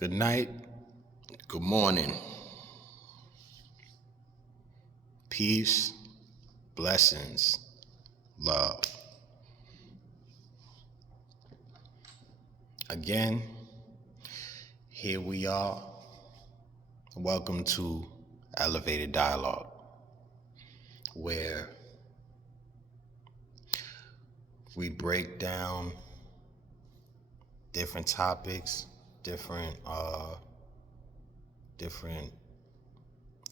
Good night, good morning, peace, blessings, love. Again, here we are. Welcome to Elevated Dialogue, where we break down different topics, different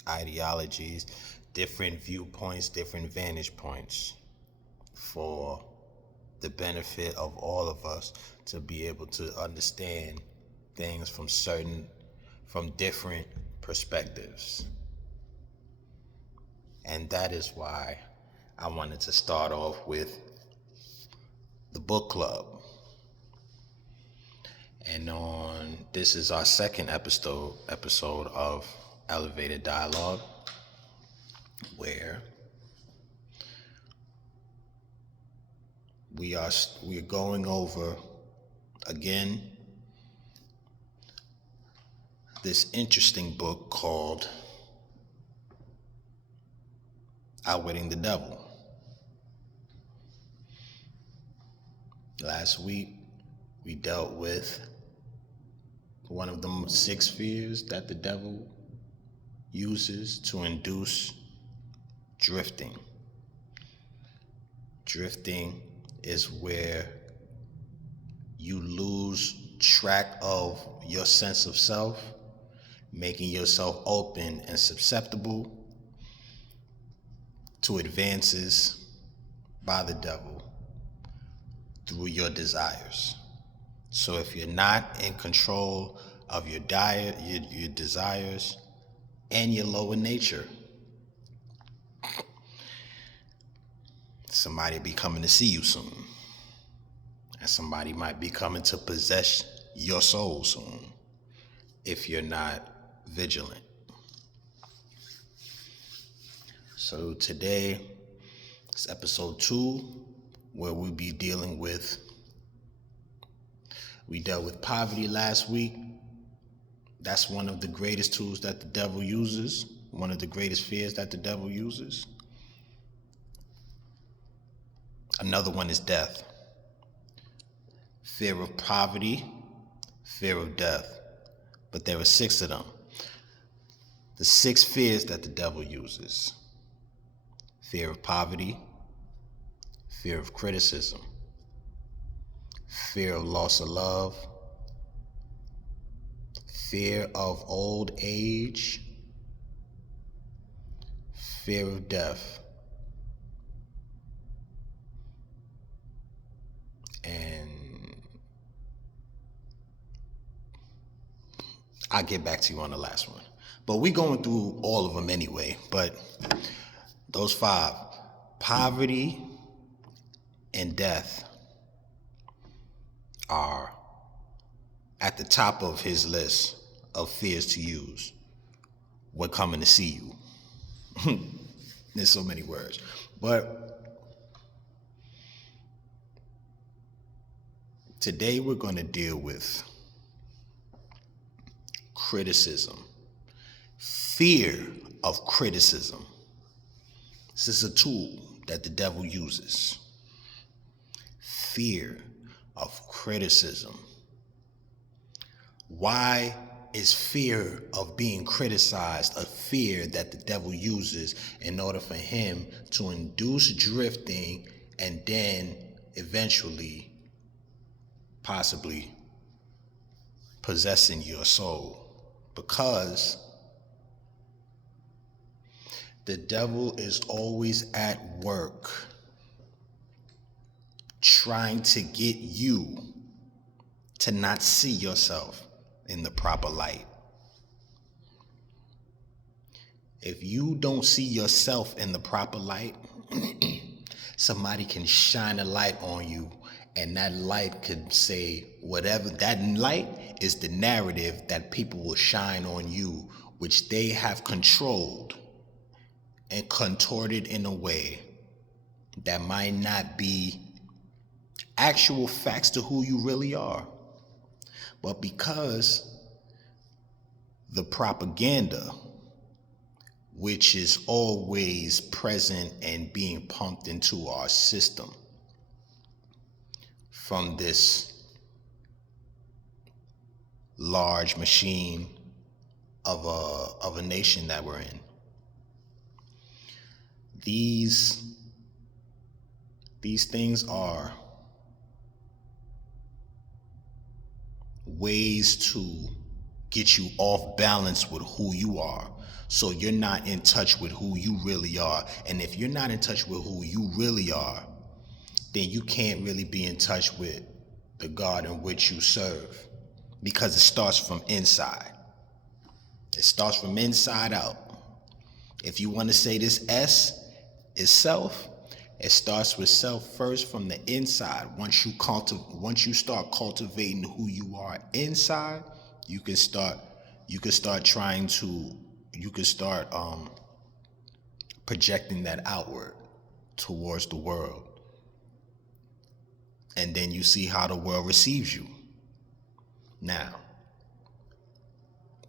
ideologies, different viewpoints, different vantage points for the benefit of all of us to be able to understand things from different perspectives. And that is why I wanted to start off with the book club. And this is our second episode of Elevated Dialogue, where we're going over again this interesting book called Outwitting the Devil. Last week we dealt with one of the 6 fears that the devil uses to induce drifting. Drifting is where you lose track of your sense of self, making yourself open and susceptible to advances by the devil through your desires. So if you're not in control of your diet, your desires, and your lower nature, somebody be coming to see you soon. And somebody might be coming to possess your soul soon if you're not vigilant. So today is episode 2, where we'll be we dealt with poverty last week. That's one of the greatest tools that the devil uses, one of the greatest fears that the devil uses. Another one is death. Fear of poverty, fear of death. But there are 6 of them. The 6 fears that the devil uses: fear of poverty, fear of criticism, fear of loss of love, fear of old age, fear of death, and I'll get back to you on the last one. But we're going through all of them anyway. But those 5, poverty and death, are at the top of his list of fears to use when coming to see you. There's so many words. But today we're going to deal with criticism. Fear of criticism. This is a tool that the devil uses. Fear of criticism. Why is fear of being criticized a fear that the devil uses in order for him to induce drifting and then eventually, possibly, possessing your soul? Because the devil is always at work trying to get you to not see yourself in the proper light. If you don't see yourself in the proper light, somebody can shine a light on you, and that light could say whatever. That light is the narrative that people will shine on you, which they have controlled and contorted in a way that might not be actual facts to who you really are. But because the propaganda, which is always present and being pumped into our system from this large machine of a nation that we're in. These things are ways to get you off balance with who you are, so you're not in touch with who you really are. And if you're not in touch with who you really are, then you can't really be in touch with the God in which you serve, because it starts from inside. It starts from inside out. If you want to say this S is self, it starts with self first from the inside. Once you start cultivating who you are inside, you can start projecting that outward towards the world. And then you see how the world receives you. Now,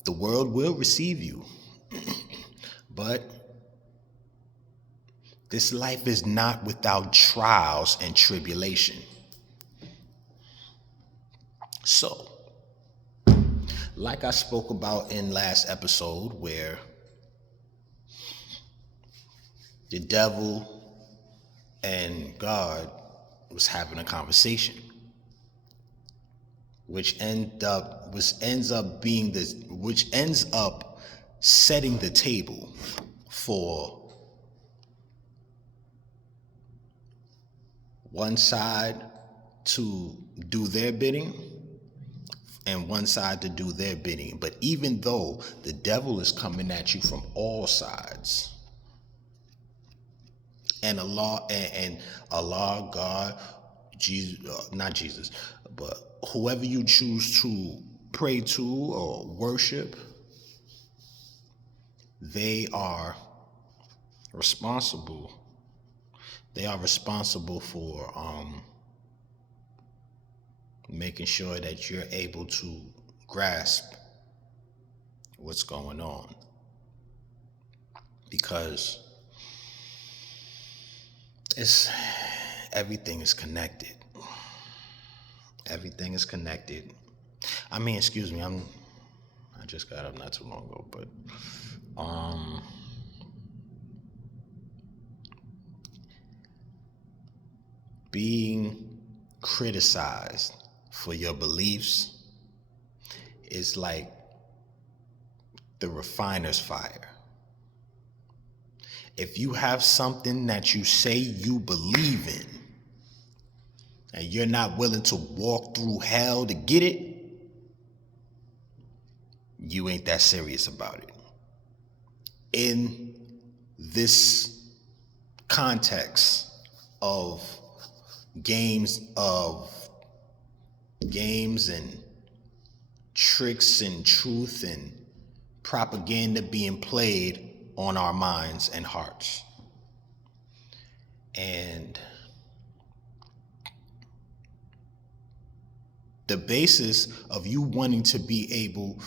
the world will receive you, but this life is not without trials and tribulation. So, like I spoke about in last episode, where the devil and God was having a conversation, which ends up setting the table for one side to do their bidding and one side to do their bidding. But even though the devil is coming at you from all sides, and Allah, God, Jesus, not Jesus, but whoever you choose to pray to or worship, they are responsible. They are responsible for making sure that you're able to grasp what's going on, because everything is connected. Everything is connected. I mean, excuse me, I just got up not too long ago, but being criticized for your beliefs is like the refiner's fire. If you have something that you say you believe in, and you're not willing to walk through hell to get it, you ain't that serious about it. In this context of games and tricks and truth and propaganda being played on our minds and hearts. And the basis of you wanting to be able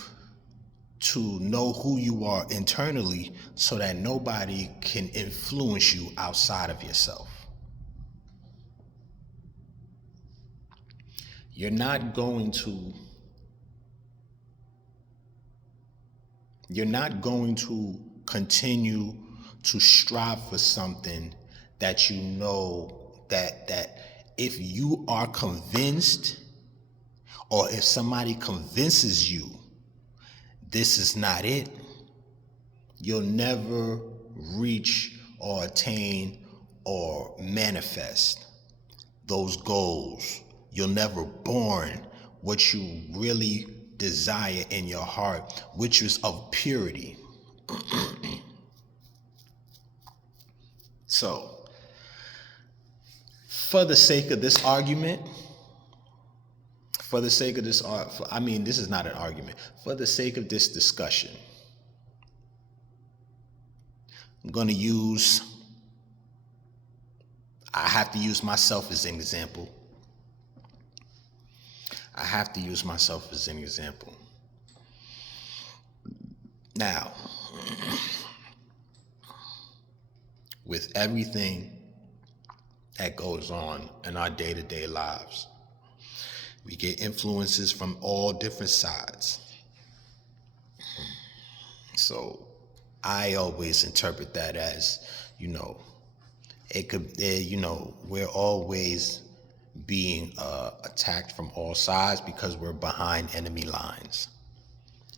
to know who you are internally so that nobody can influence you outside of yourself. You're not going to continue to strive for something that you know that if you are convinced, or if somebody convinces you this is not it, you'll never reach or attain or manifest those goals. You'll never born what you really desire in your heart, which is of purity. So, for the sake of this argument, this is not an argument. For the sake of this discussion, I have to use myself as an example. Now, with everything that goes on in our day-to-day lives, we get influences from all different sides. So I always interpret that as, it could, we're always being attacked from all sides because we're behind enemy lines,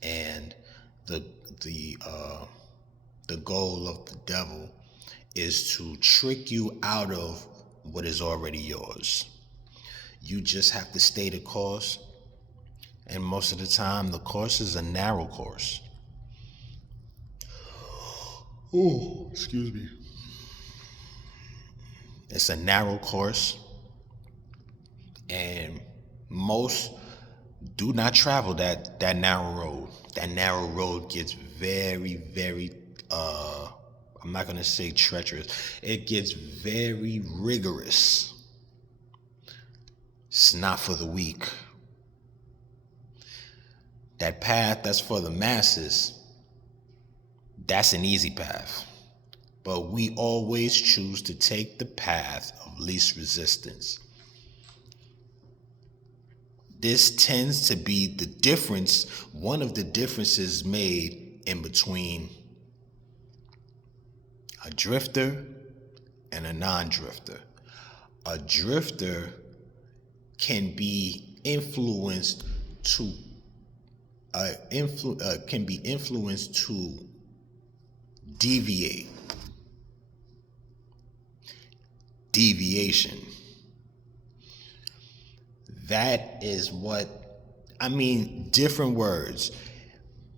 and the the uh, the goal of the devil is to trick you out of what is already yours. You just have to stay the course, and most of the time, the course is a narrow course. Oh, excuse me. It's a narrow course, and most do not travel that narrow road. That narrow road gets very, very I'm not gonna say treacherous. It gets very rigorous. It's not for the weak. That path that's for the masses, that's an easy path. But we always choose to take the path of least resistance. This tends to be the difference, one of the differences made in between a drifter and a non-drifter. A drifter can be influenced to deviate. Deviation. That is what I mean, different words,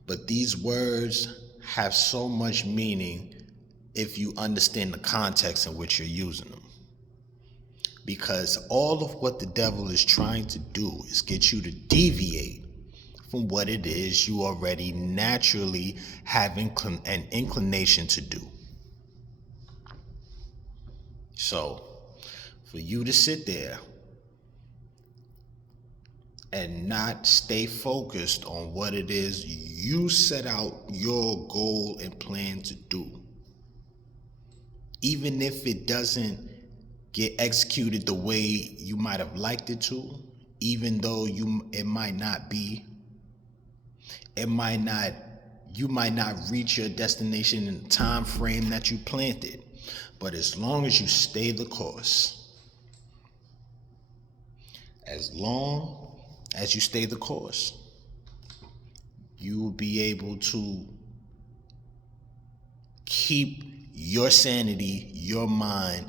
but these words have so much meaning if you understand the context in which you're using them. Because all of what the devil is trying to do is get you to deviate from what it is you already naturally have an inclination to do. So, for you to sit there and not stay focused on what it is you set out your goal and plan to do, even if it doesn't get executed the way you might have liked it to, even though you might not reach your destination in the time frame that you planted. But as long as you stay the course, as long as you stay the course, you will be able to keep your sanity, your mind,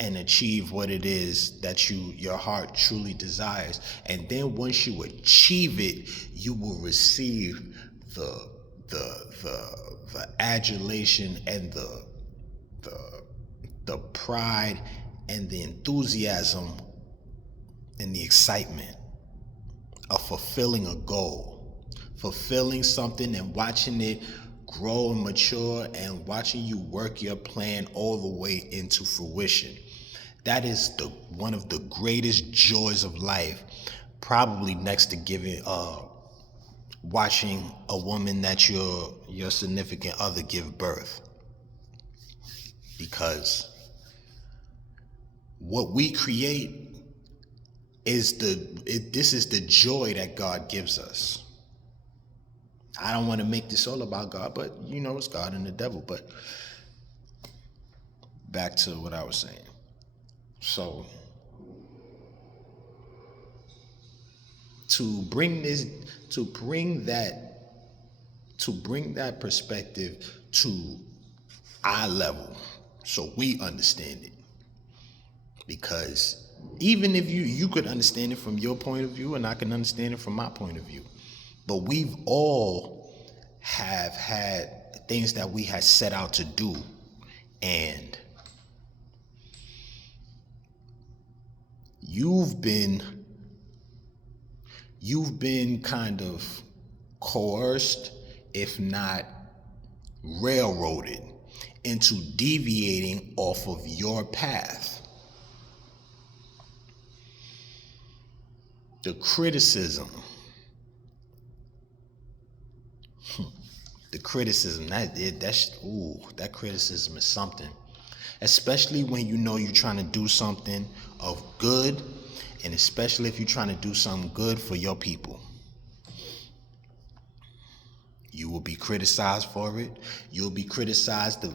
and achieve what it is that your heart truly desires. And then once you achieve it, you will receive the adulation and the pride and the enthusiasm and the excitement of fulfilling a goal, fulfilling something and watching it grow and mature and watching you work your plan all the way into fruition. That is one of the greatest joys of life, probably next to watching a woman that your significant other give birth. Because what we create this is the joy that God gives us. I don't want to make this all about God, but it's God and the devil. But back to what I was saying. So to bring that perspective to our level, so we understand it. Because even if you could understand it from your point of view, and I can understand it from my point of view, but we've all have had things that we had set out to do, and you've been kind of coerced, if not railroaded, into deviating off of your path. The criticism The criticism, that criticism is something. Especially when you know you're trying to do something of good, and especially if you're trying to do something good for your people. You will be criticized for it. You'll be criticized for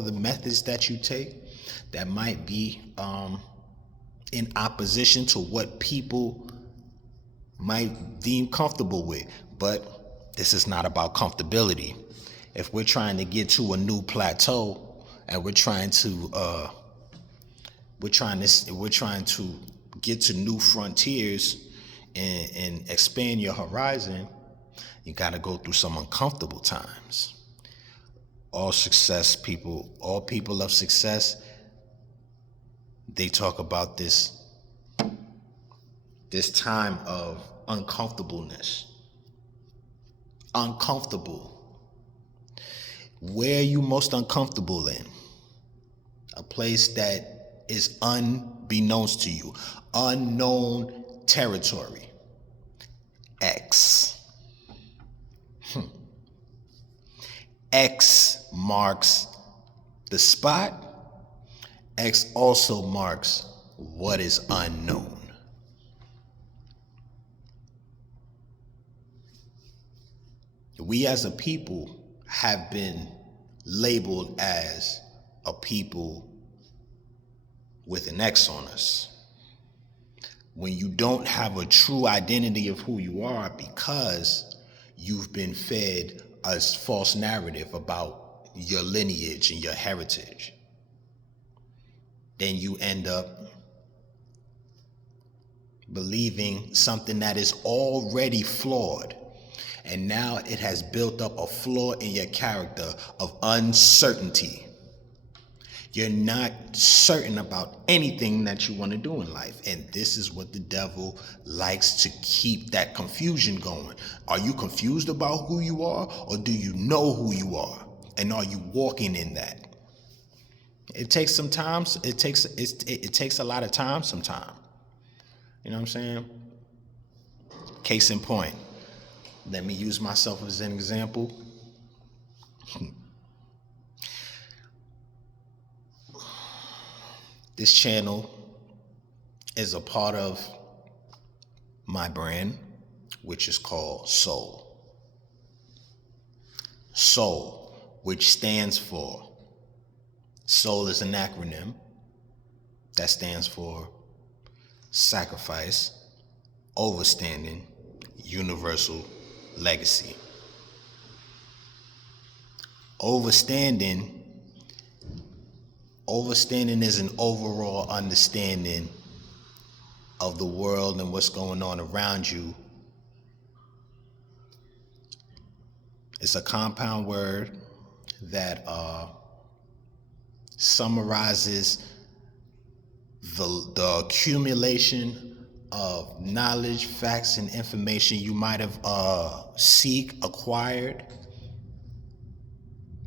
the methods that you take that might be in opposition to what people might deem comfortable with. But this is not about comfortability. If we're trying to get to a new plateau and we're trying to get to new frontiers and expand your horizon, you got to go through some uncomfortable times. All people of success, they talk about this time of uncomfortableness. Uncomfortable. Where are you most uncomfortable in? A place that is unbeknownst to you. Unknown territory. X. X marks the spot. X also marks what is unknown. We as a people have been labeled as a people with an X on us. When you don't have a true identity of who you are because you've been fed a false narrative about your lineage and your heritage, then you end up believing something that is already flawed. And now it has built up a flaw in your character of uncertainty. You're not certain about anything that you want to do in life. And this is what the devil likes to keep that confusion going. Are you confused about who you are, or do you know who you are? And are you walking in that? It takes some time. It takes a lot of time sometime. You know what I'm saying? Case in point. Let me use myself as an example. This channel is a part of my brand, which is called Soul. Soul, which stands for, Soul is an acronym that stands for sacrifice, overstanding, universal legacy. Overstanding is an overall understanding of the world and what's going on around you. It's a compound word that summarizes the accumulation of knowledge, facts, and information you might have acquired,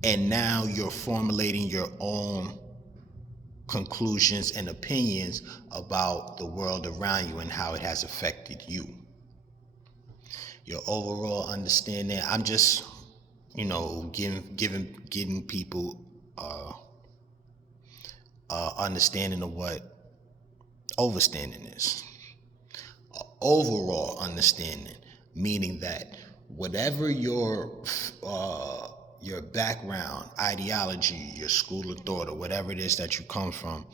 and now you're formulating your own conclusions and opinions about the world around you and how it has affected you. Your overall understanding. I'm just, giving people understanding of what overstanding is. Overall understanding, meaning that whatever your background, ideology, your school of thought, or whatever it is that you come from,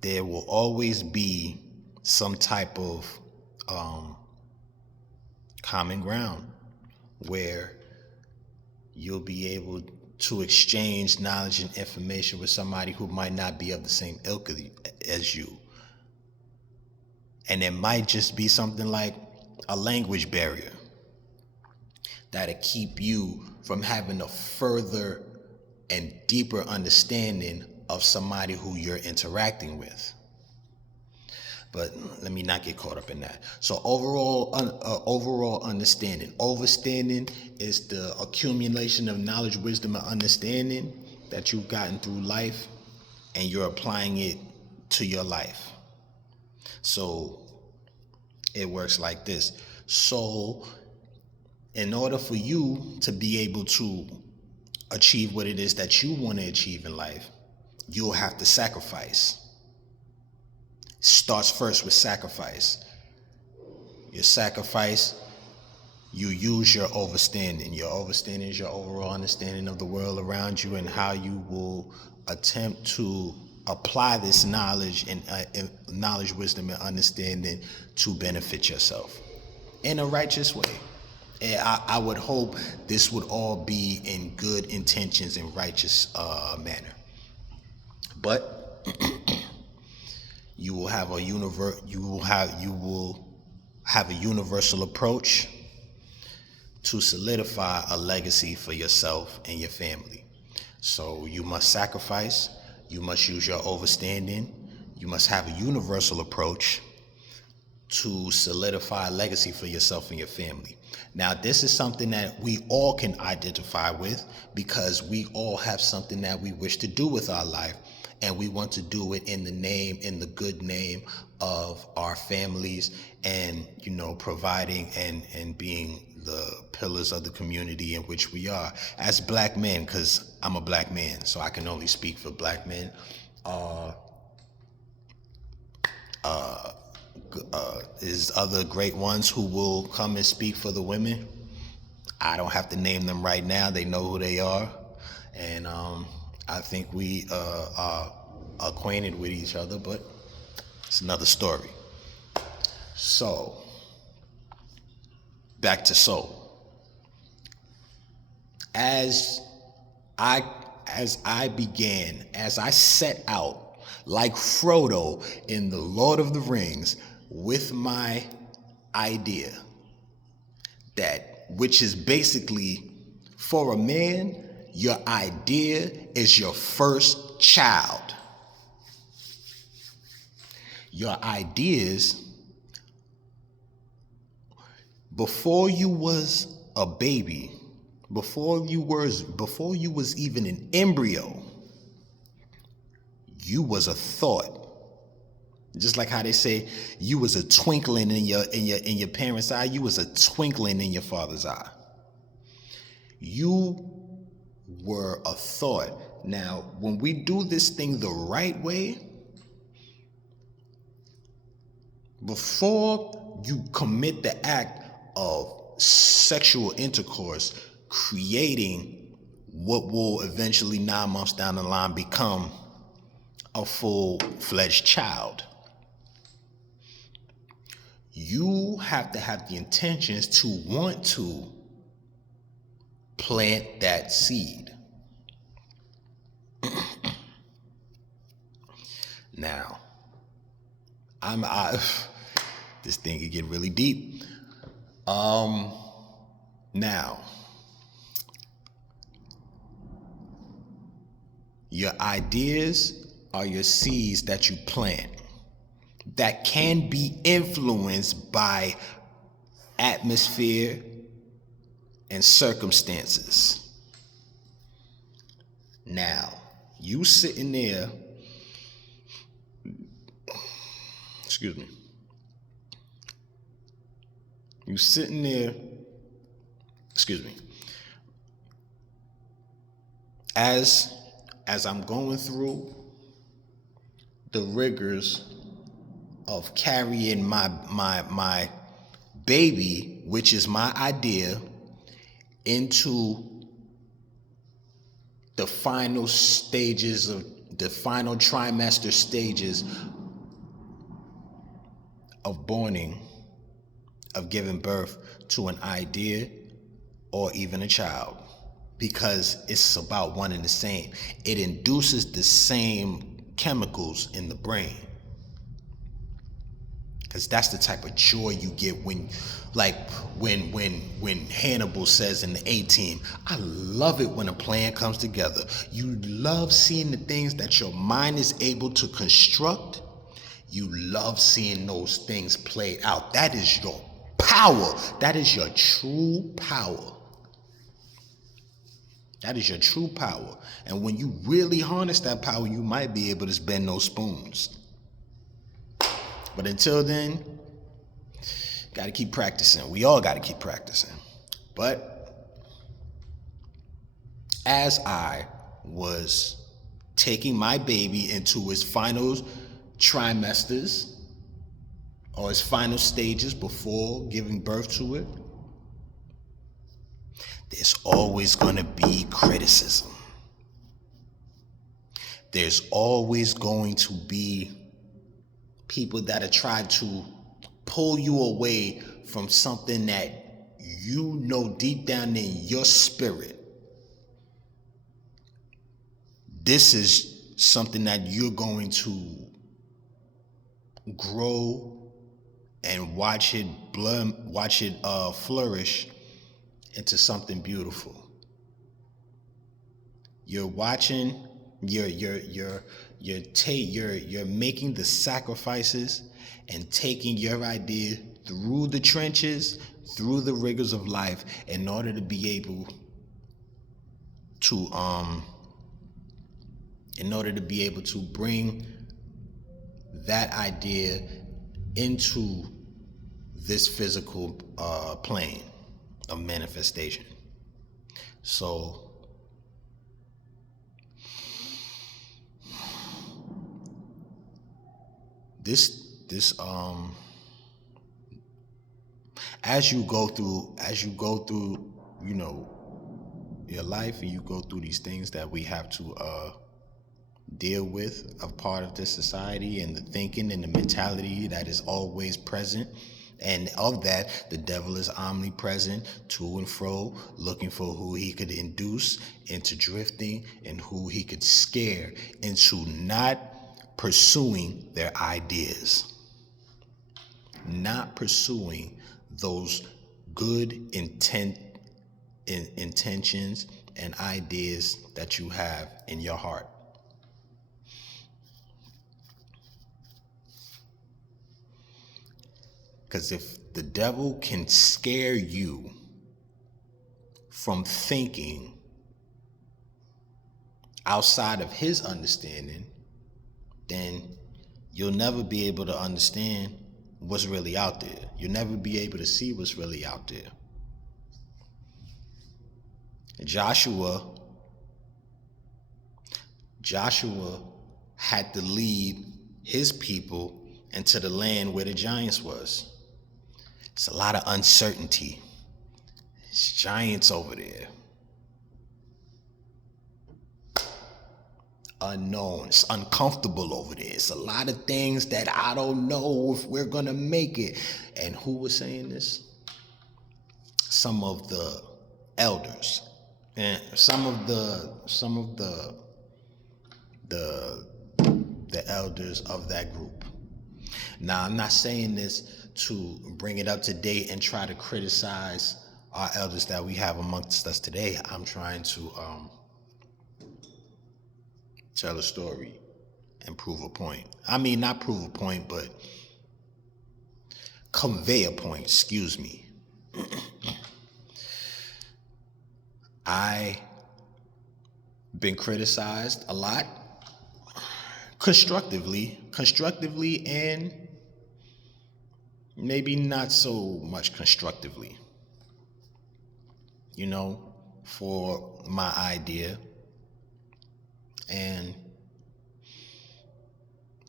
there will always be some type of common ground where you'll be able to exchange knowledge and information with somebody who might not be of the same ilk as you. And it might just be something like a language barrier that'll keep you from having a further and deeper understanding of somebody who you're interacting with. But let me not get caught up in that. So overall understanding. Overstanding is the accumulation of knowledge, wisdom, and understanding that you've gotten through life, and you're applying it to your life. So it works like this. Soul in order for you to be able to achieve what it is that you want to achieve in life, you'll have to sacrifice. Starts first with sacrifice. Your sacrifice, you use your overstanding. Your overstanding is your overall understanding of the world around you and how you will attempt to apply this knowledge and knowledge, wisdom, and understanding to benefit yourself in a righteous way. And I would hope this would all be in good intentions and righteous manner. But you will have a universal approach to solidify a legacy for yourself and your family. So you must sacrifice, you must use your overstanding, you must have a universal approach to solidify a legacy for yourself and your family. Now, this is something that we all can identify with because we all have something that we wish to do with our life, and we want to do it in the good name of our families and, providing and being the pillars of the community in which we are. As black men, because I'm a black man, so I can only speak for black men, is other great ones who will come and speak for the women. I don't have to name them right now. They know who they are. And I think we are acquainted with each other, but it's another story. So, back to soul. As I set out like Frodo in The Lord of the Rings with my idea, which is basically, for a man, your idea is your first child. Your ideas, before you was a baby, before you was even an embryo, you was a thought. Just like how they say you was a twinkling in your parents' eye, you was a twinkling in your father's eye. You were a thought. Now, when we do this thing the right way, before you commit the act of sexual intercourse, creating what will eventually 9 months down the line become a full-fledged child, you have to have the intentions to want to plant that seed. Now, this thing could get really deep. Now, your ideas are your seeds that you plant that can be influenced by atmosphere and circumstances. Now, you sitting there, as I'm going through the rigors of carrying my baby, which is my idea, into the final trimester stages of giving birth to an idea or even a child, because it's about one and the same. It induces the same chemicals in the brain, because that's the type of joy you get when Hannibal says in the A-Team, I love it when a plan comes together. You love seeing the things that your mind is able to construct. You love seeing those things played out. That is your power. That is your true power. That is your true power. And when you really harness that power, you might be able to bend those spoons. But until then, got to keep practicing. We all got to keep practicing. But as I was taking my baby into its final trimesters or its final stages before giving birth to it, there's always going to be criticism. There's always going to be people that are trying to pull you away from something that you know deep down in your spirit. This is something that you're going to grow and watch it flourish into something beautiful. You're watching, you're making the sacrifices and taking your idea through the trenches, through the rigors of life, in order to be able to bring that idea into this physical plane of manifestation. So this as you go through your life, and you go through these things that we have to deal with, a part of this society, and the thinking and the mentality that is always present. And of that, the devil is omnipresent, to and fro, looking for who he could induce into drifting and who he could scare into not pursuing their ideas, not pursuing those good intentions and ideas that you have in your heart. Because if the devil can scare you from thinking outside of his understanding, then you'll never be able to understand what's really out there. You'll never be able to see what's really out there. Joshua had to lead his people into the land where the giants was. It's a lot of uncertainty. There's giants over there. Unknown. It's uncomfortable over there. It's a lot of things that I don't know if we're gonna make it. And who was saying this? Some of the elders and some of the elders of that group. Now, I'm not saying this to bring it up to date and try to criticize our elders that we have amongst us today. I'm trying to tell a story and prove a point. I mean, not prove a point, but convey a point, excuse me. I been criticized a lot, constructively, and maybe not so much constructively, for my idea. And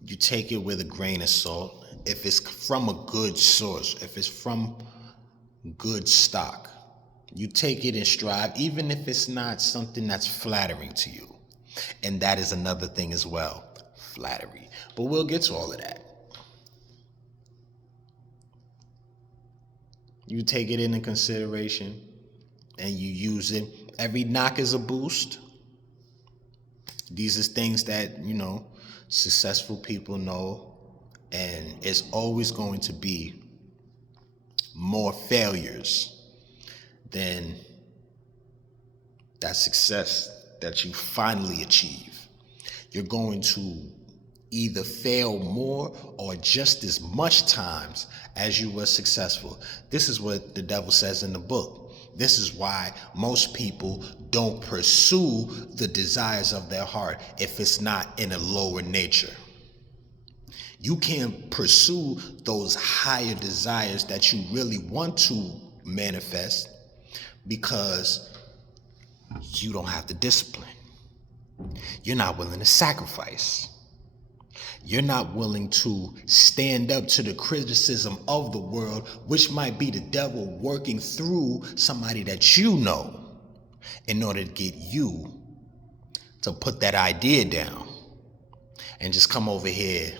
you take it with a grain of salt. If it's from a good source, if it's from good stock, you take it in stride, even if it's not something that's flattering to you. And that is another thing as well, flattery. But we'll get to all of that. You take it into consideration and you use it. Every knock is a boost. These are things that, successful people know, and it's always going to be more failures than that success that you finally achieve. You're going to either fail more or just as much times as you were successful. This is what the devil says in the book. This is why most people don't pursue the desires of their heart if it's not in a lower nature. You can't pursue those higher desires that you really want to manifest because you don't have the discipline. You're not willing to sacrifice. You're not willing to stand up to the criticism of the world, which might be the devil working through somebody that you know in order to get you to put that idea down and just come over here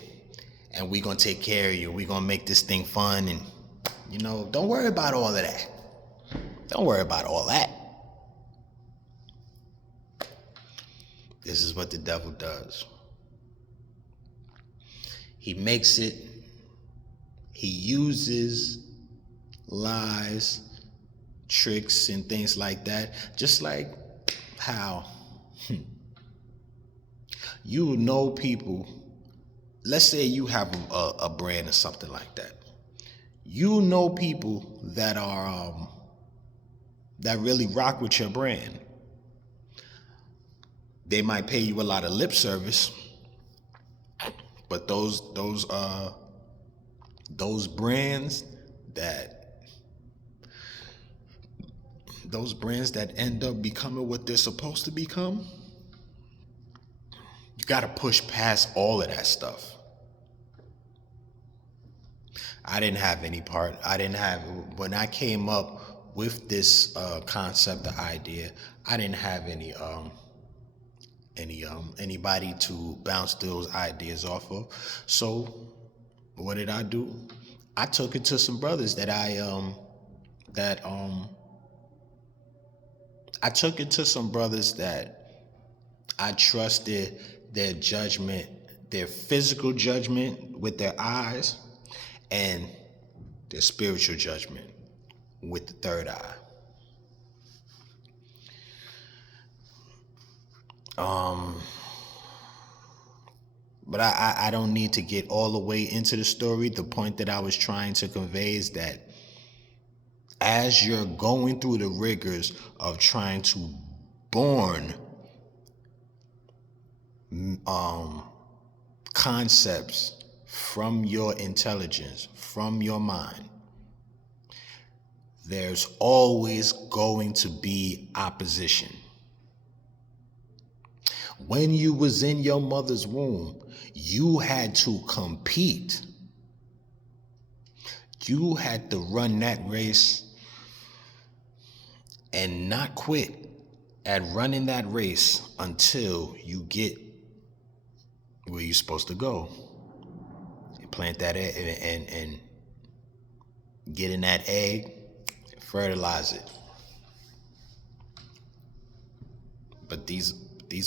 and we're going to take care of you. We're going to make this thing fun. And, don't worry about all of that. Don't worry about all that. This is what the devil does. He uses lies, tricks, and things like that. Just like how people, let's say you have a brand or something like that. People that are that really rock with your brand. They might pay you a lot of lip service, but those brands that end up becoming what they're supposed to become, you got to push past all of that stuff. I didn't have any part. When I came up with this concept, the idea, I didn't have anybody to bounce those ideas off of. So what did I do? I took it to some brothers that I trusted their judgment, their physical judgment with their eyes, and their spiritual judgment with the third eye. But I don't need to get all the way into the story. The point that I was trying to convey is that as you're going through the rigors of trying to born concepts from your intelligence, from your mind, there's always going to be opposition. When you was in your mother's womb, you had to compete. You had to run that race and not quit at running that race until you get where you're supposed to go. You plant that egg and get in that egg, fertilize it. But these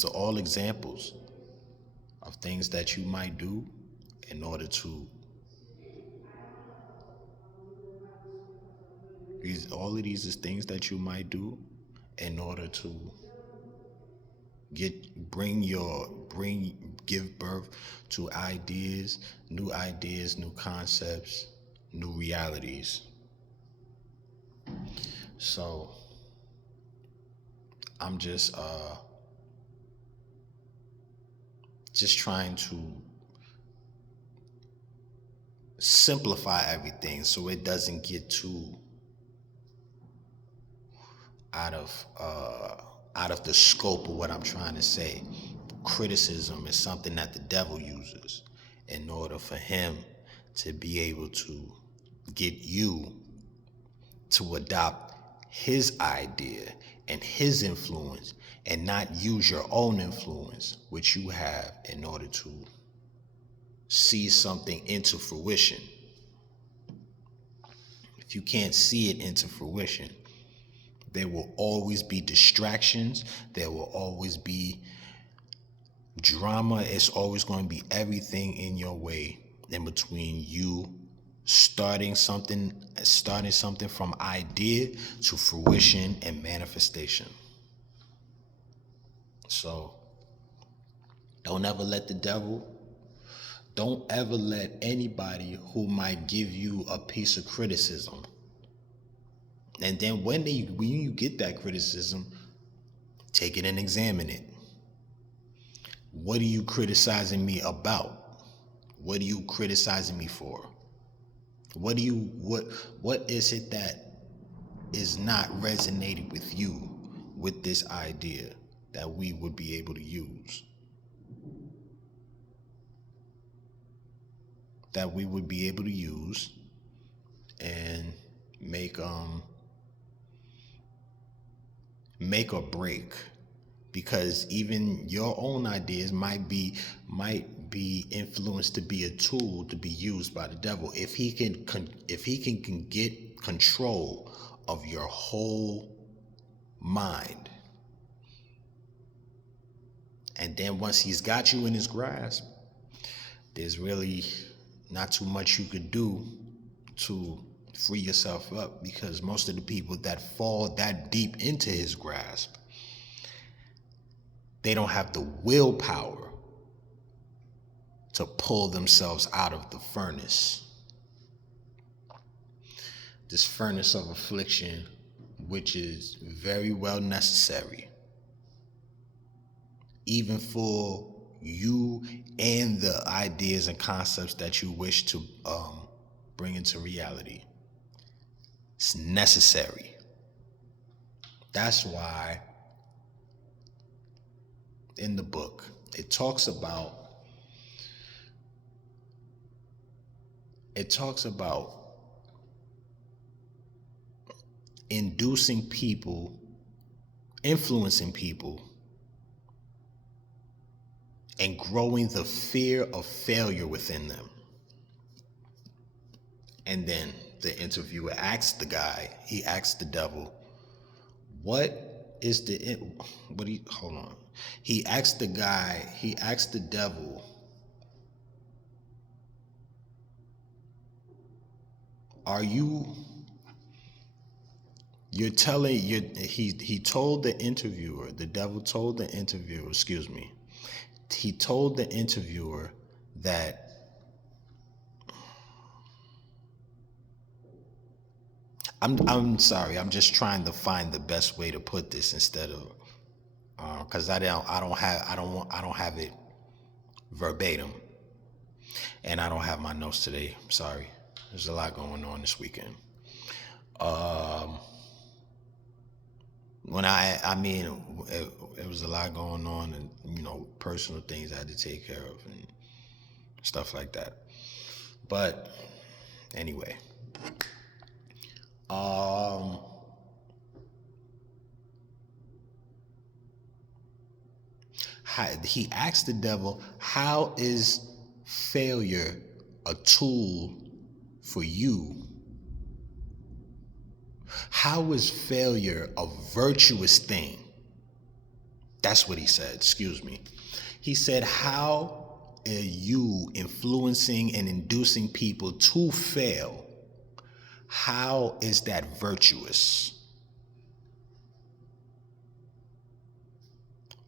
are all examples of things that you might do in order to all of these is things that you might do in order to give birth to ideas, new concepts, new realities. So I'm just trying to simplify everything so it doesn't get too out of the scope of what I'm trying to say. Criticism is something that the devil uses in order for him to be able to get you to adopt his idea and his influence and not use your own influence, which you have, in order to see something into fruition. If you can't see it into fruition, there will always be distractions. There will always be drama. It's always going to be everything in your way in between you starting something from idea to fruition and manifestation. So don't ever let anybody who might give you a piece of criticism, and then when you get that criticism, take it and examine it. What are you criticizing me about? What are you criticizing me for? What is it that is not resonating with you with this idea that we would be able to use. That we would be able to use and make or break. Because even your own ideas might be influenced to be a tool to be used by the devil. If he can get control of your whole mind, and then once he's got you in his grasp, there's really not too much you could do to free yourself up, because most of the people that fall that deep into his grasp, they don't have the willpower to pull themselves out of the furnace. This furnace of affliction, which is very well necessary, even for you and the ideas and concepts that you wish to bring into reality. It's necessary. That's why in the book it talks about inducing people, influencing people, and growing the fear of failure within them. And then the interviewer asked the devil, he asked the devil, he told the interviewer, the devil told the interviewer, he told the interviewer that I'm sorry, I'm just trying to find the best way to put this instead of because I don't have it verbatim, and I don't have my notes today. I'm sorry, there's a lot going on this weekend. It was a lot going on, and personal things I had to take care of and stuff like that. But anyway, he asked the devil, how is failure a tool for you? How is failure a virtuous thing? That's what he said, He said, how are you influencing and inducing people to fail? How is that virtuous?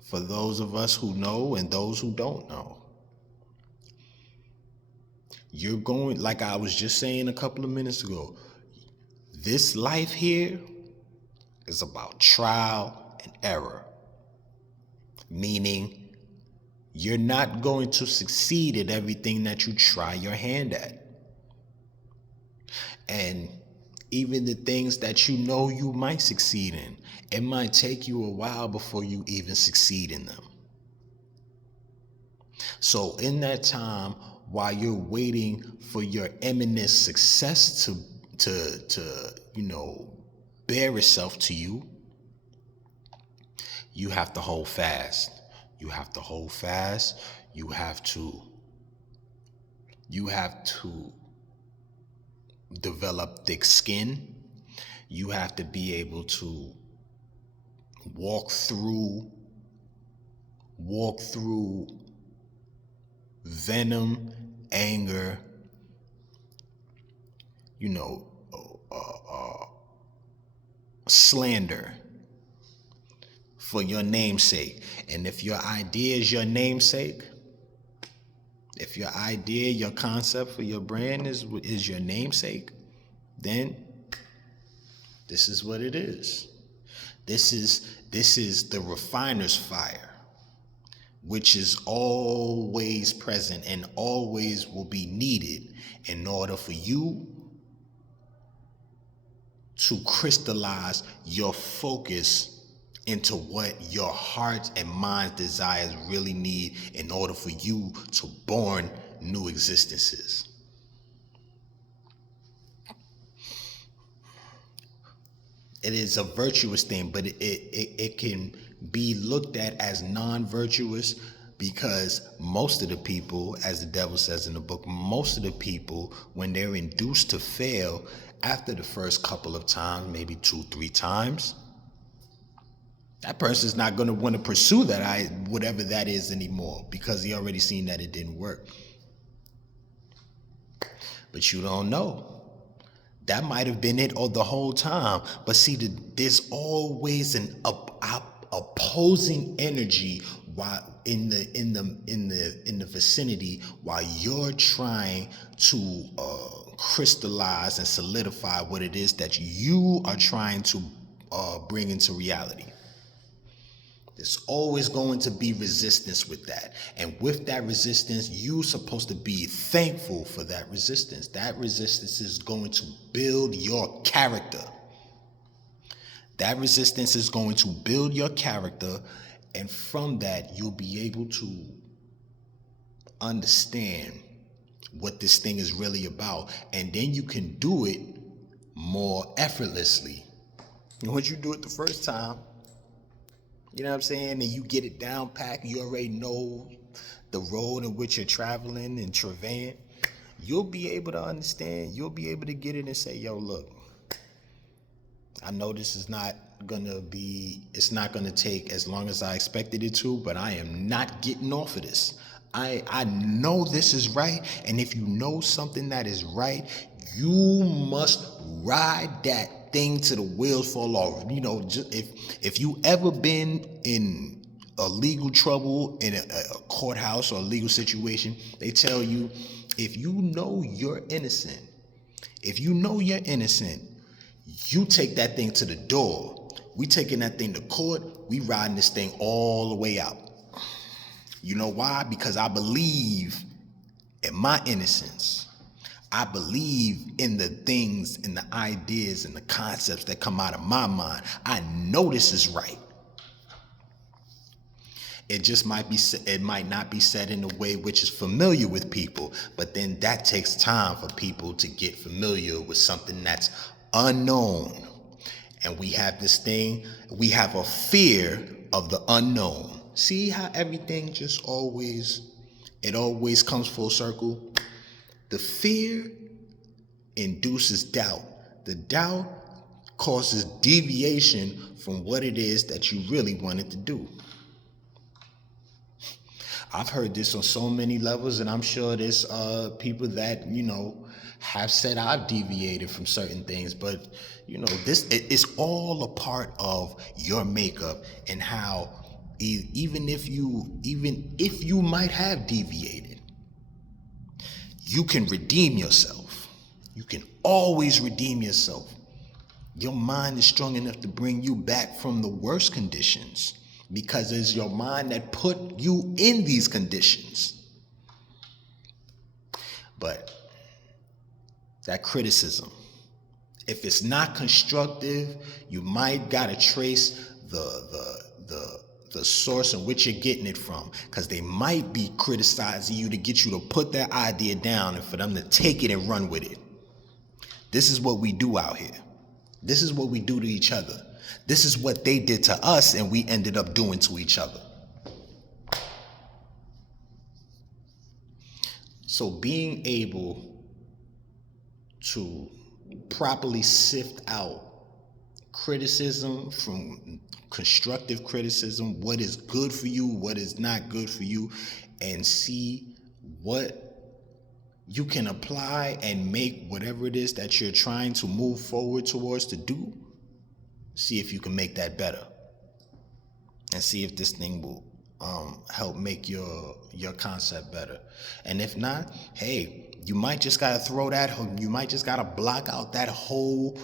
For those of us who know and those who don't know, you're going, like I was just saying a couple of minutes ago, this life here is about trial and error. Meaning, you're not going to succeed at everything that you try your hand at. And even the things that you might succeed in, it might take you a while before you even succeed in them. So in that time, while you're waiting for your imminent success to bear itself to you, you have to hold fast. You have to hold fast. You have to develop thick skin. You have to be able to walk through venom, anger, slander for your namesake. And if your idea is your namesake, if your idea, your concept for your brand is your namesake, then this is what it is. This is the refiner's fire, which is always present and always will be needed in order for you to crystallize your focus into what your heart and mind desires really need in order for you to born new existences. It is a virtuous thing, but it can be looked at as non-virtuous because most of the people, as the devil says in the book, most of the people, when they're induced to fail after the first couple of times, maybe 2-3 times, that person's not going to want to pursue that whatever that is anymore because he already seen that it didn't work. But you don't know. That might have been it all the whole time. But see, there's always an opposing energy while in the vicinity while you're trying to crystallize and solidify what it is that you are trying to bring into reality. There's always going to be resistance with that. And with that resistance, you're supposed to be thankful for that resistance. That resistance is going to build your character. That resistance is going to build your character. And from that, you'll be able to understand what this thing is really about. And then you can do it more effortlessly. And once you do it the first time, you know what I'm saying? And you get it down packed. You already know the road in which you're traveling and travailing. You'll be able to understand. You'll be able to get it and say, yo, look, I know this is not going to be, it's not going to take as long as I expected it to, but I am not getting off of this. I know this is right. And if you know something that is right, you must ride that thing to the wheels fall off. You know, just if you ever been in a legal trouble in a courthouse or a legal situation, they tell you, if you know you're innocent, you take that thing to the door. We taking that thing to court. We riding this thing all the way out. You know why? Because I believe in my innocence. I believe in the things and the ideas and the concepts that come out of my mind. I know this is right. It just might not be said in a way which is familiar with people, but then that takes time for people to get familiar with something that's unknown. And we have this thing, we have a fear of the unknown. See how everything just always comes full circle? The fear induces doubt. The doubt causes deviation from what it is that you really wanted to do. I've heard this on so many levels, and I'm sure there's people that, you know, have said I've deviated from certain things, but you know, it's all a part of your makeup and how even if you might have deviated, you can redeem yourself. You can always redeem yourself. Your mind is strong enough to bring you back from the worst conditions because it's your mind that put you in these conditions. But that criticism, if it's not constructive, you might gotta trace the source in which you're getting it from, because they might be criticizing you to get you to put that idea down and for them to take it and run with it. This is what we do out here. This is what we do to each other. This is what they did to us and we ended up doing to each other. So being able to properly sift out criticism from constructive criticism, what is good for you, what is not good for you, and see what you can apply and make whatever it is that you're trying to move forward towards to do. See if you can make that better, and see if this thing will help make your concept better. And if not, hey, you might just gotta you might just gotta block out that whole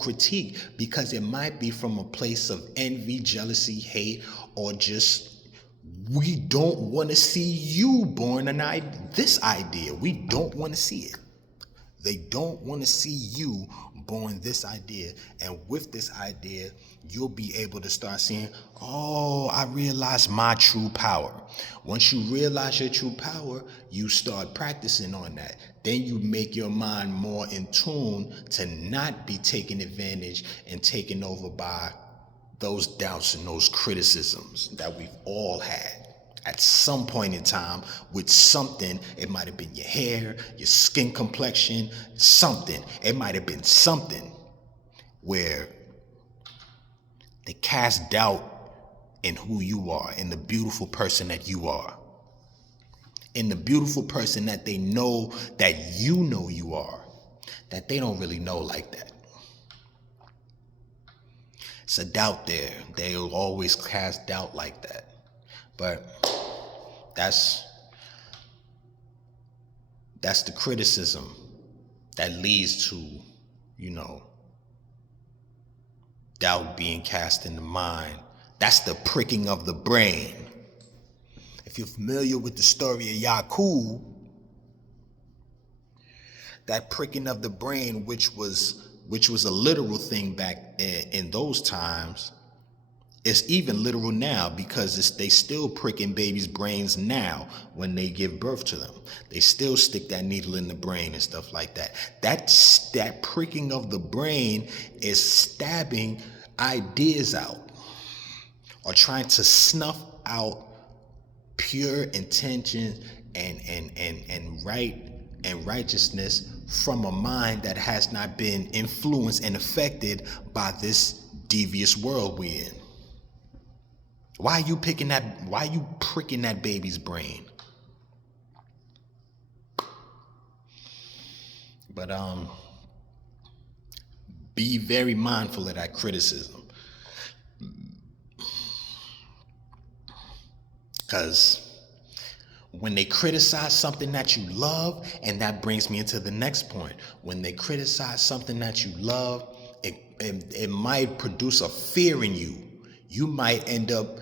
critique, because it might be from a place of envy, jealousy, hate, or just we don't want to see you born this idea. We don't want to see it. They don't want to see you born this idea. And with this idea, you'll be able to start seeing, oh, I realize my true power. Once you realize your true power, you start practicing on that. Then you make your mind more in tune to not be taken advantage and taken over by those doubts and those criticisms that we've all had at some point in time with something. It might have been your hair, your skin complexion, something. It might have been something where they cast doubt in who you are, in the beautiful person that you are, in the beautiful person that they know that you are, that they don't really know like that. It's a doubt there. They'll always cast doubt like that. But that's the criticism that leads to, doubt being cast in the mind. That's the pricking of the brain. If you're familiar with the story of Yakub, that pricking of the brain, which was a literal thing back in those times, it's even literal now, because they still pricking babies' brains now when they give birth to them. They still stick that needle in the brain and stuff like that. That pricking of the brain is stabbing ideas out, or trying to snuff out pure intention and righteousness from a mind that has not been influenced and affected by this devious world we're in. Why are you pricking that baby's brain? But be very mindful of that criticism, because when they criticize something that you love, and that brings me into the next point, when they criticize something that you love, it might produce a fear in you. You might end up,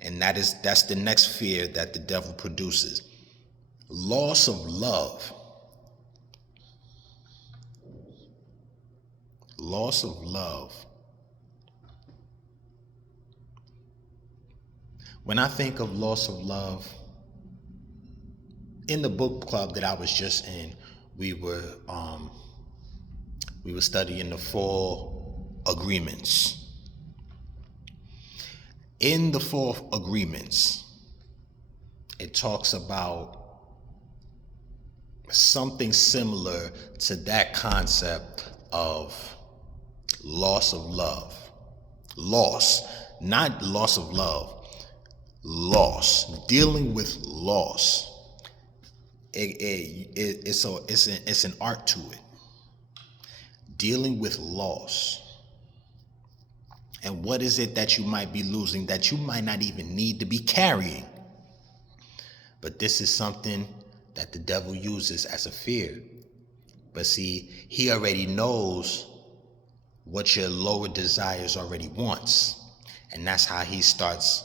and that's the next fear that the devil produces. Loss of love. Loss of love. When I think of loss of love, in the book club that I was just in, we were studying the 4 agreements. In the 4 agreements, it talks about something similar to that concept of loss of love. Loss, not loss of love, loss, dealing with loss. It's an art to it. Dealing with loss. And what is it that you might be losing that you might not even need to be carrying? But this is something that the devil uses as a fear. But see, he already knows what your lower desires already wants. And that's how he starts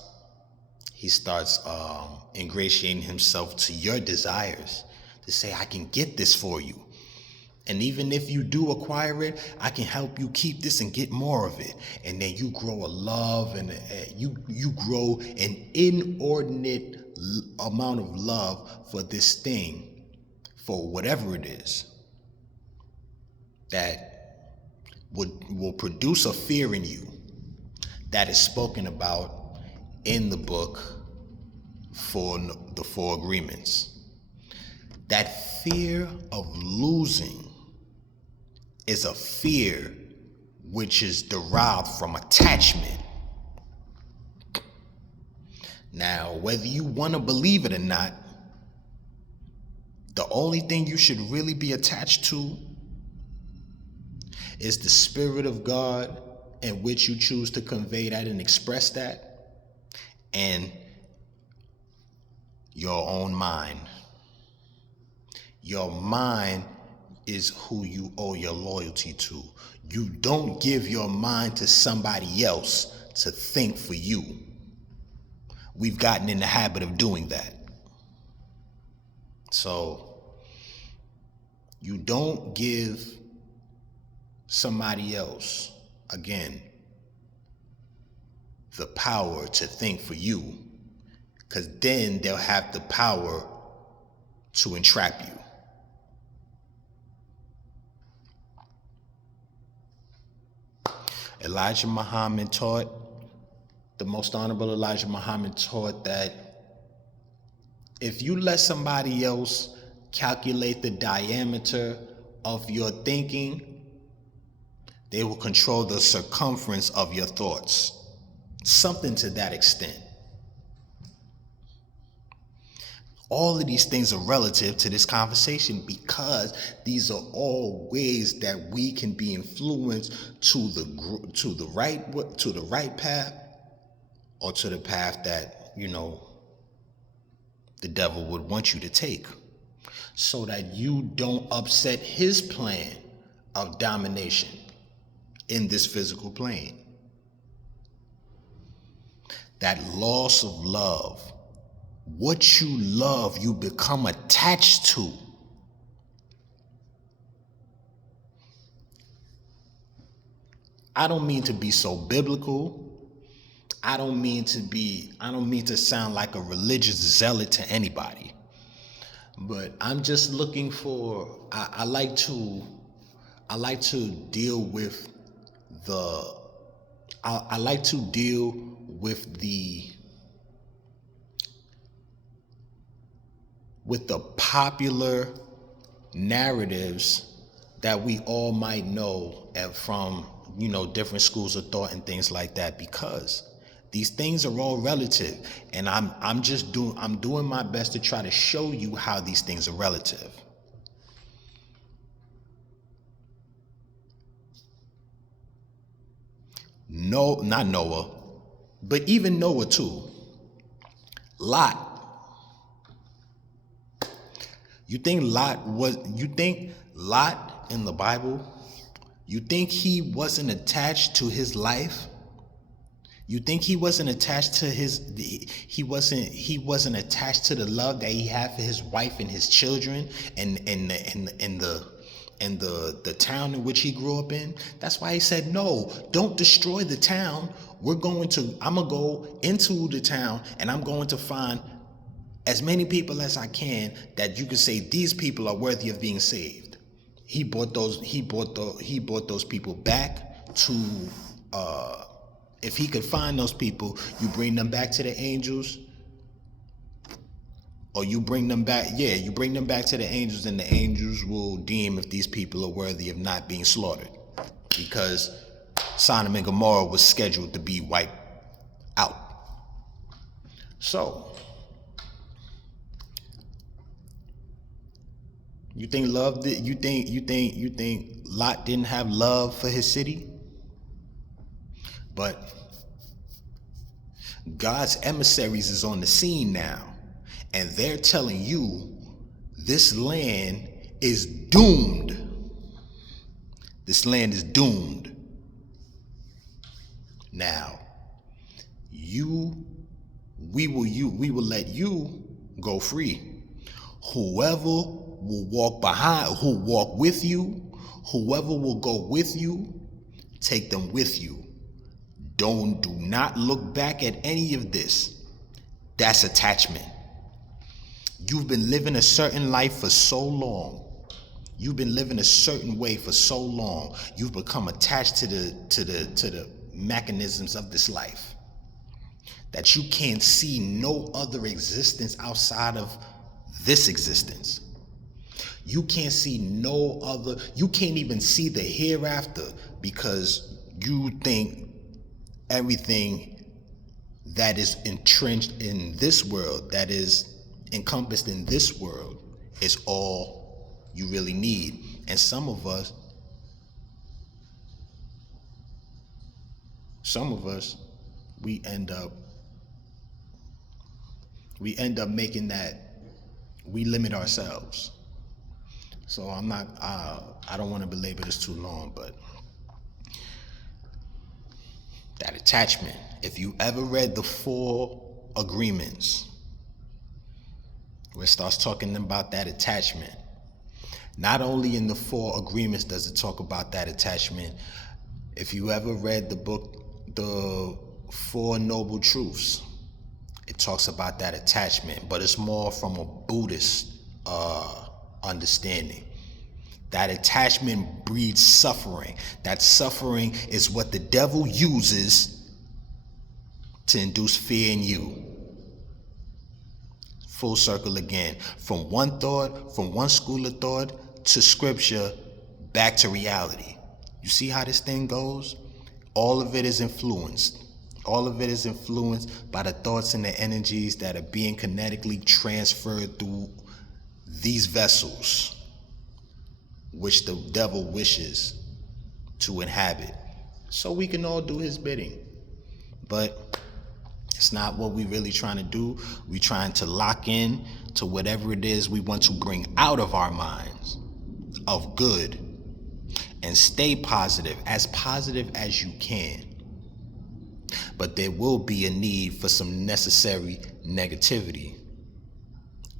ingratiating himself to your desires, to say, I can get this for you. And even if you do acquire it, I can help you keep this and get more of it. And then you grow a love, and you grow an inordinate amount of love for this thing, for whatever it is, that will produce a fear in you that is spoken about in the book for the 4 agreements. That fear of losing is a fear which is derived from attachment. Now, whether you want to believe it or not, the only thing you should really be attached to is the Spirit of God in which you choose to convey that and express that, and your own mind. Your mind is who you owe your loyalty to. You don't give your mind to somebody else to think for you. We've gotten in the habit of doing that. So You don't give somebody else, again, the power to think for you, because then they'll have the power to entrap you. Elijah Muhammad taught, the most honorable Elijah Muhammad taught that if you let somebody else calculate the diameter of your thinking, they will control the circumference of your thoughts. Something to that extent. All of these things are relative to this conversation because these are all ways that we can be influenced to the right path, or to the path that, the devil would want you to take, so that you don't upset his plan of domination in this physical plane. That loss of love. What you love, you become attached to. I don't mean to be so biblical. I don't mean to sound like a religious zealot to anybody. But I'm just looking for, I like to deal with the popular narratives that we all might know from, different schools of thought and things like that, because these things are all relative, and I'm doing my best to try to show you how these things are relative. No, not Noah, but even Noah too. Lot. You think Lot in the Bible, you think he wasn't attached to his life? You think he wasn't attached to he wasn't attached to the love that he had for his wife and his children and the town in which he grew up in? That's why he said, no, don't destroy the town. I'm gonna go into the town and I'm going to find as many people as I can that you can say these people are worthy of being saved. He brought those people back to, if he could find those people, you bring them back to the angels, or you bring them back to the angels, and the angels will deem if these people are worthy of not being slaughtered, because Sodom and Gomorrah was scheduled to be wiped out. So, you think Lot didn't have love for his city? But God's emissaries is on the scene now, and they're telling you this land is doomed. This land is doomed. Now, we will let you go free. Whoever will walk with you, whoever will go with you, take them with you. Do not look back at any of this. That's attachment. You've been living a certain life for so long. You've been living a certain way for so long. You've become attached to the mechanisms of this life that you can't see no other existence outside of this existence. You can't see you can't even see the hereafter, because you think everything that is entrenched in this world, that is encompassed in this world, is all you really need. And some of us, we end up making that, we limit ourselves. So I don't want to belabor this too long, but that attachment, if you ever read the 4 agreements, where it starts talking about that attachment, Not only in the 4 agreements does it talk about that attachment. If you ever read the book, The 4 Noble Truths, it talks about that attachment, but it's more from a Buddhist understanding. That attachment breeds suffering. That suffering is what the devil uses to induce fear in you. Full circle again. From one thought, from one school of thought to scripture, back to reality. You see how this thing goes? All of it is influenced. All of it is influenced by the thoughts and the energies that are being kinetically transferred through these vessels, which the devil wishes to inhabit, so we can all do his bidding. But it's not what we really trying to do. We trying to lock in to whatever it is we want to bring out of our minds of good, and stay positive as you can. But there will be a need for some necessary negativity.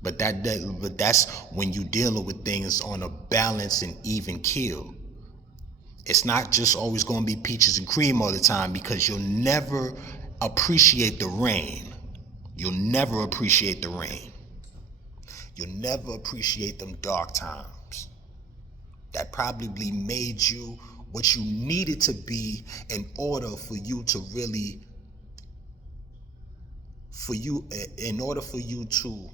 But that's when you dealing with things on a balanced and even keel. It's not just always going to be peaches and cream all the time, because you'll never appreciate the rain. You'll never appreciate the rain. You'll never appreciate them dark times that probably made you what you needed to be in order for you to really, in order for you to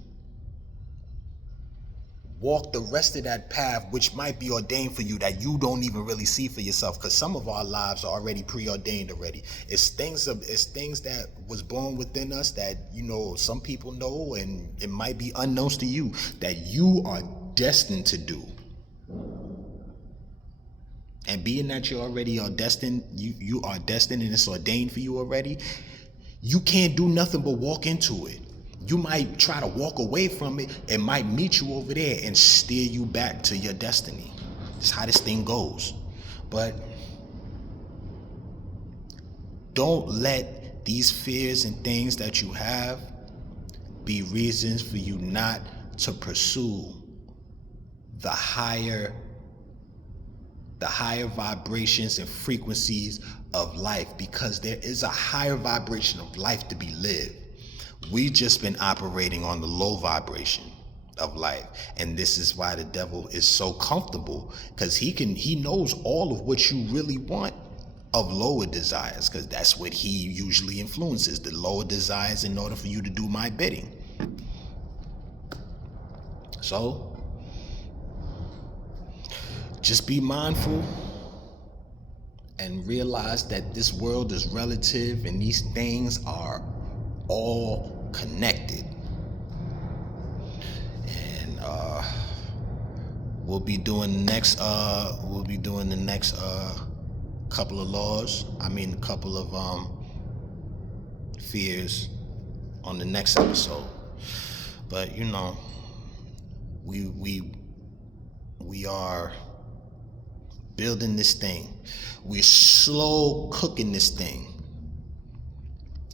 walk the rest of that path, which might be ordained for you, that you don't even really see for yourself, because some of our lives are already preordained already. It's things that was born within us that, you know, some people know, and it might be unknown to you, that you are destined to do. And being that you already are destined, you are destined and it's ordained for you already, you can't do nothing but walk into it. You might try to walk away from it. It might meet you over there and steer you back to your destiny. That's how this thing goes. But don't let these fears and things that you have be reasons for you not to pursue the higher vibrations and frequencies of life, because there is a higher vibration of life to be lived. We've just been operating on the low vibration of life, and this is why the devil is so comfortable, because he knows all of what you really want of lower desires, because that's what he usually influences, the lower desires, in order for you to do my bidding. So just be mindful and realize that this world is relative and these things are all connected. And we'll be doing the next couple of laws. A couple of fears on the next episode. But you know, we are building this thing. We're slow cooking this thing.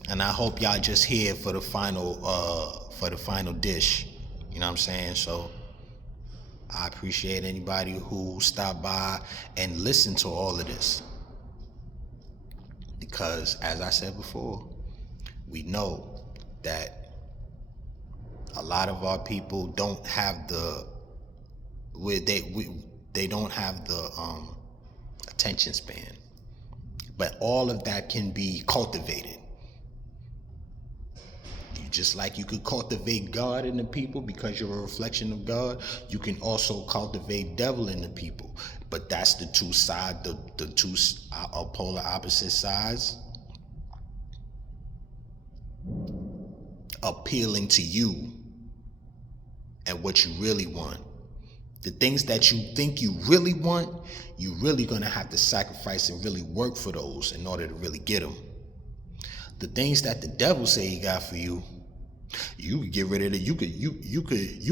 And I hope y'all just here for the final dish. You know what I'm saying? So I appreciate anybody who stopped by and listened to all of this. Because as I said before, we know that a lot of our people don't have the attention span. But all of that can be cultivated. Just like you could cultivate God in the people because you're a reflection of God, you can also cultivate devil in the people. But that's the two sides, the two polar opposite sides appealing to you and what you really want. The things that you think you really want, you're really gonna have to sacrifice and really work for those in order to really get them. The things that the devil say he got for you, you could get rid of it. You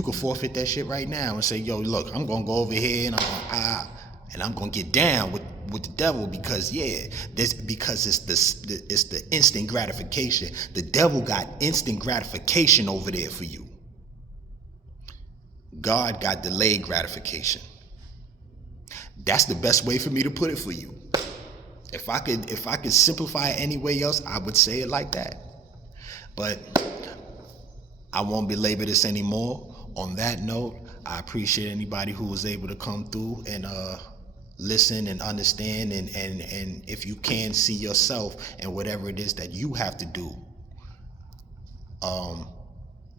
could forfeit that shit right now and say, yo, look, I'm gonna go over here and I'm gonna get down with the devil because it's the instant gratification. The devil got instant gratification over there for you. God got delayed gratification. That's the best way for me to put it for you. If I could simplify it any way else, I would say it like that. But I won't belabor this anymore. On that note, I appreciate anybody who was able to come through and listen and understand, and if you can see yourself and whatever it is that you have to do,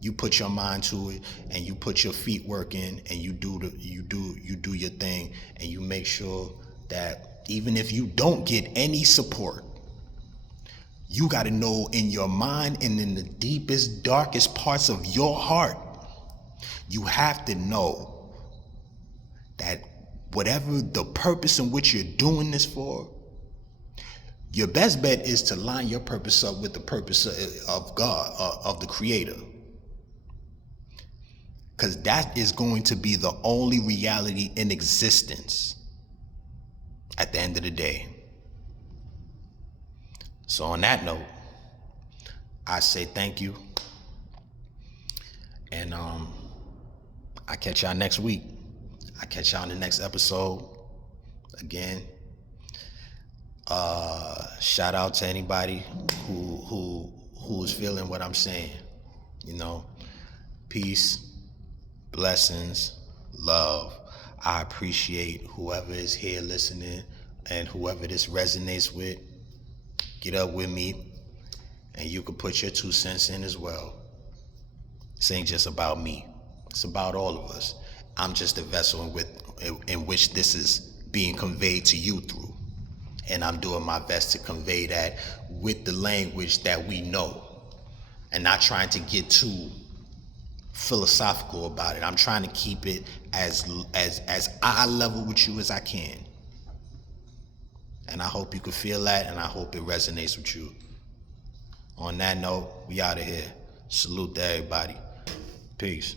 you put your mind to it and you put your feet working and you do your thing, and you make sure that even if you don't get any support, you got to know in your mind and in the deepest, darkest parts of your heart, you have to know that whatever the purpose in which you're doing this for, your best bet is to line your purpose up with the purpose of God, of the Creator. Because that is going to be the only reality in existence at the end of the day. So on that note, I say thank you. And I catch y'all next week. I catch y'all in the next episode. Again, shout out to anybody who is feeling what I'm saying. You know, peace, blessings, love. I appreciate whoever is here listening, and whoever this resonates with. Get up with me, and you can put your 2 cents in as well. This ain't just about me. It's about all of us. I'm just a vessel in which this is being conveyed to you through. And I'm doing my best to convey that with the language that we know, and not trying to get too philosophical about it. I'm trying to keep it as eye level with you as I can. And I hope you can feel that, and I hope it resonates with you. On that note, we out of here. Salute to everybody. Peace.